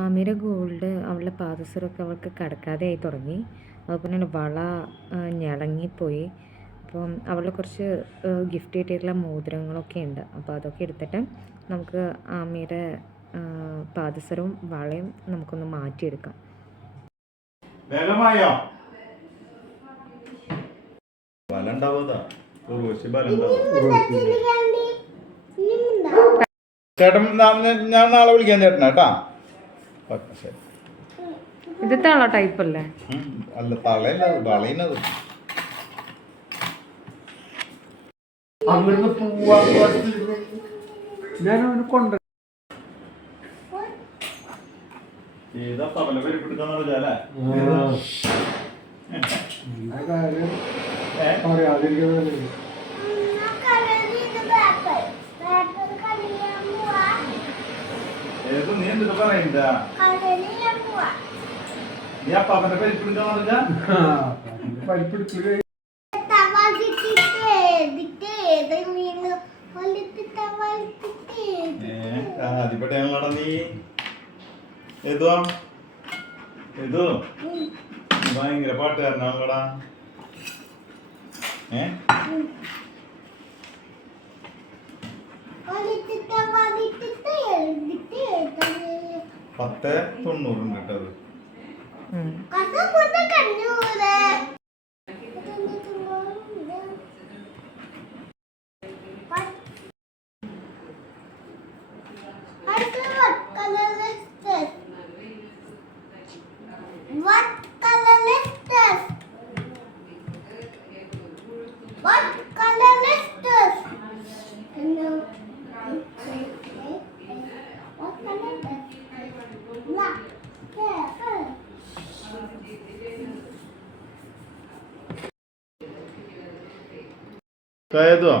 ആമിര gold അവളുടെ പാദസരമൊക്കെ അവൾക്ക് കിടക്കാതെ ആയി തുടങ്ങി. അതുപോലെ തന്നെ വള ഞെളങ്ങിപ്പോയി. അപ്പം അവൾ കുറച്ച് ഗിഫ്റ്റ് കിട്ടിയിട്ടുള്ള മോതിരങ്ങളൊക്കെ ഉണ്ട്. അപ്പോൾ അതൊക്കെ എടുത്തിട്ട് നമുക്ക് ആമിയുടെ പാദസരവും വളയും നമുക്കൊന്ന് മാറ്റിയെടുക്കാം. ചേട്ടൻ ഞാൻ നാളെ വിളിക്കാൻ ചേട്ടനാ കേട്ടാ. ഇത് തള ടൈപ്പ് അല്ലേ? അല്ല, തളയല്ല, വളയുന്നത്. ഞാനവന് കൊണ്ട് ഏതാ തവല പരിപ്പെടുക്കാന്ന് പറഞ്ഞാലേ അറിയാതിരിക്കുന്നത്. ഏത് നീ എന്തിട്ട് പറയണ്ട? നീ അപ്പാപ്പന്റെ പരിപ്പെടുക്കാന്ന് പറഞ്ഞാ പരിപ്പെടുക്കുക. ആദ്യപ്പെട്ടാണല്ലോടാ നീ. ഏതുവാ ഏതോ ഭയങ്കര പാട്ടുകാരനാണല്ലോടാ. $10.90 കേട്ടത്. ഏതുവാ